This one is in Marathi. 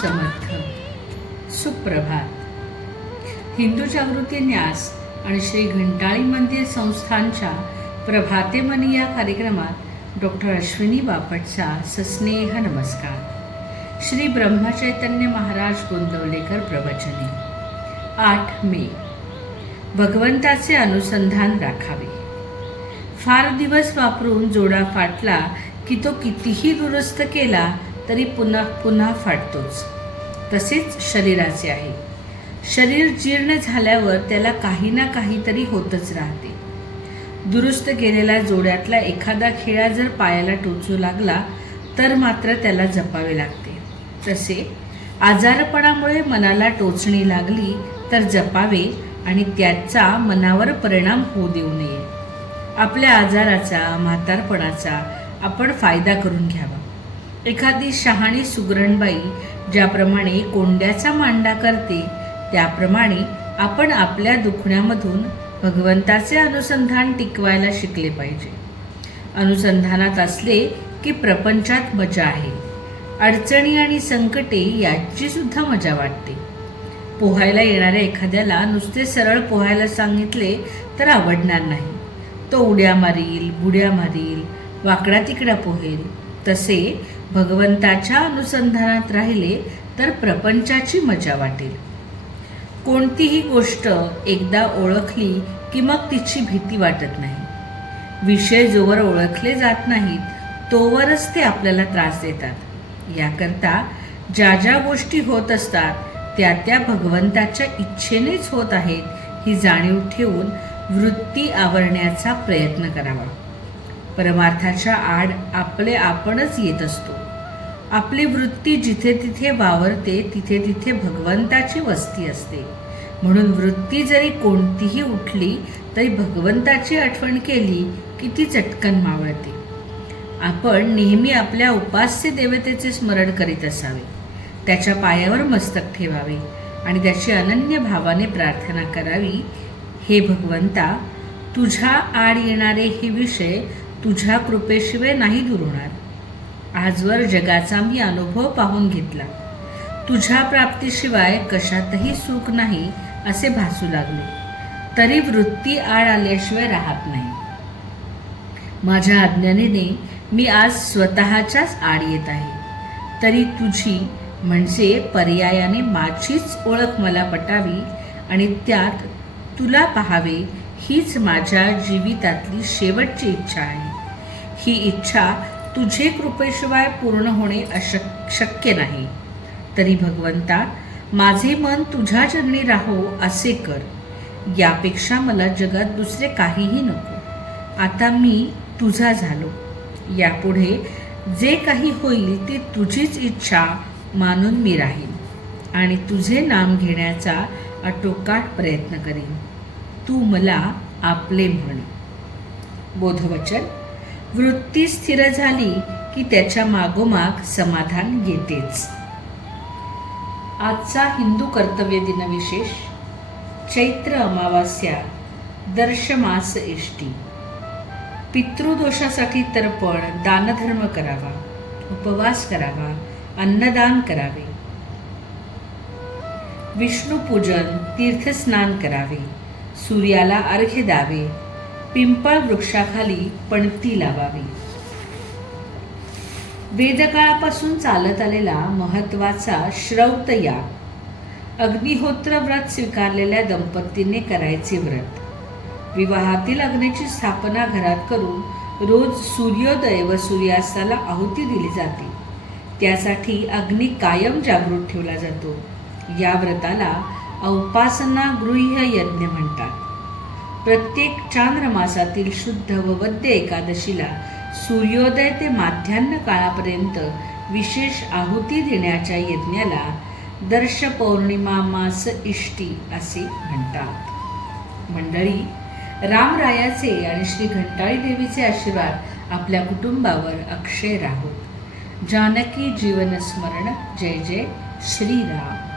समर्थ. सुप्रभात. हिंदू जागृती न्यास आणि श्री घंटाळी मंदिर संस्थानच्या प्रभाते मनी या कार्यक्रमात डॉक्टर अश्विनी बापटचा सस्नेह नमस्कार. श्री ब्रह्मचैतन्य महाराज गोंदवलेकर प्रवचने. 8 मे. भगवंताचे अनुसंधान राखावे. फार दिवस वापरून जोडा फाटला की तो कितीही दुरुस्त केला तरी पुन्हा पुन्हा फाटतोच. तसेच शरीराचे आहे. शरीर जीर्ण झाल्यावर त्याला काही ना काहीतरी होतच राहते. दुरुस्त केलेल्या जोड्यातला एखादा खिळा जर पायाला टोचू लागला तर मात्र त्याला जपावे लागते. तसे आजारपणामुळे मनाला टोचणी लागली तर जपावे आणि त्याचा मनावर परिणाम होऊ देऊ नये. आपल्या आजाराचा, म्हातारपणाचा आपण फायदा करून घ्यावा. एखादी शहाणी सुगरणबाई ज्याप्रमाणे कोंड्याचा मांडा करते त्याप्रमाणे आपण आपल्या दुखण्यामधून भगवंताचे अनुसंधान टिकवायला शिकले पाहिजे. अनुसंधानात असले की प्रपंचात मजा आहे. अडचणी आणि संकटे याची सुद्धा मजा वाटते. पोहायला येणाऱ्या एखाद्याला नुसते सरळ पोहायला सांगितले तर आवडणार नाही. तो उड्या मारील, बुड्या मारील, वाकडा तिकडा पोहेल. तसे भगवंताच्या अनुसंधानात राहिले तर प्रपंचाची मजा वाटेल. कोणतीही गोष्ट एकदा ओळखली की मग तिची भीती वाटत नाही. विषय जोवर ओळखले जात नाहीत तोवरच ते आपल्याला त्रास देतात. याकरता ज्या ज्या गोष्टी होत असतात त्या त्या भगवंताच्या इच्छेनेच होत आहेत ही जाणीव ठेवून वृत्ती आवरण्याचा प्रयत्न करावा. परमार्थाच्या आड आपले आपणच येत असतो. आपली वृत्ती जिथे तिथे वावरते तिथे तिथे भगवंताची वस्ती असते. म्हणून वृत्ती जरी कोणतीही उठली तरी भगवंताची आठवण केली की ती चटकन मावळते. आपण नेहमी आपल्या उपास्य देवतेचे स्मरण करीत असावे. त्याच्या पायावर मस्तक ठेवावे आणि त्याची अनन्य भावाने प्रार्थना करावी. हे भगवंता, तुझ्या आड येणारे हे विषय तुझ्या कृपेशिवाय नाही दूर होणार. आजवर जगाचा मी अनुभव पाहून घेतला. तुझ्या प्राप्तीशिवाय कशातही सुख नाही असे भासू लागले. तरी वृत्ती आड आल्याशिवाय राहत नाही. माझ्या अज्ञानाने मी आज स्वतःच्याच आड येत आहे. तरी तुझी म्हणजे पर्यायाने माझीच ओळख मला पटावी आणि त्यात तुला पाहावे हीच माझ्या जीवितातली शेवटची इच्छा आहे. ही इच्छा तुझे कृपेशिवाय पूर्ण होणे शक्य नाही. तरी भगवंता, माझे मन तुझ्या चरणी राहो असे कर. यापेक्षा मला जगात दुसरे काहीही नको. आता मी तुझा झालो. यापुढे जे काही होईल ती तुझीच इच्छा मानून मी राहीन आणि तुझे नाम घेण्याचा आटोकाट प्रयत्न करीन. तू मला आपले म्हण. बोधवचन. वृत्ती स्थिर झाली की त्याच्या मागोमाग समाधान येतेच. आजचा हिंदू कर्तव्य दिन विशेष. चैत्र अमावास्या, दर्शमास इष्टी. पितृदोषासाठी तर्पण, दानधर्म करावा, उपवास करावा, अन्नदान करावे, विष्णुपूजन, तीर्थस्नान करावे, सूर्याला अर्घ्य द्यावे, पिंपळ वृक्षाखाली पणती लावावी. वेदकाळापासून चालत आलेला महत्त्वाचा श्रौत याग. अग्निहोत्र व्रत स्वीकारलेल्या दंपतीने करायचे व्रत. विवाहातील अग्नीची स्थापना घरात करून रोज सूर्योदय व सूर्यास्ताला आहुती दिली जाते. त्यासाठी अग्नी कायम जागृत ठेवला जातो. या व्रताला औपासना गृह्य यज्ञ म्हणतात. प्रत्येक चांद्रमासातील शुद्ध व वद्य एकादशीला सूर्योदय ते माध्यान्ह काळापर्यंत विशेष आहुती देण्याच्या यज्ञाला दर्श पौर्णिमा मास इष्टी असे म्हणतात. मंडळी, रामरायाचे आणि श्री घंटाळी देवीचे आशीर्वाद आपल्या कुटुंबावर अक्षय राहोत. जानकी जीवन स्मरण. जय जय श्रीराम.